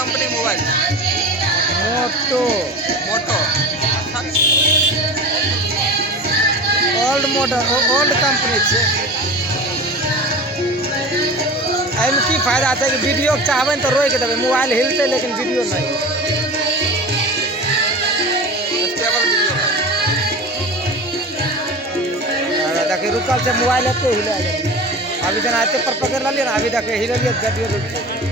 company mobile મોટો મોટો old model old company છે एहिमे की फायदा छै कि वीडियो चाहबै तो रोक देबै मोबाइल हिलते लेकिन वीडियो नहीं स्टेबल वीडियो देखिए रुकल से मोबाइल एते हिले अभी जना एते पर पकड़ लिया ना अभी देखिए हिले वीडियो रुक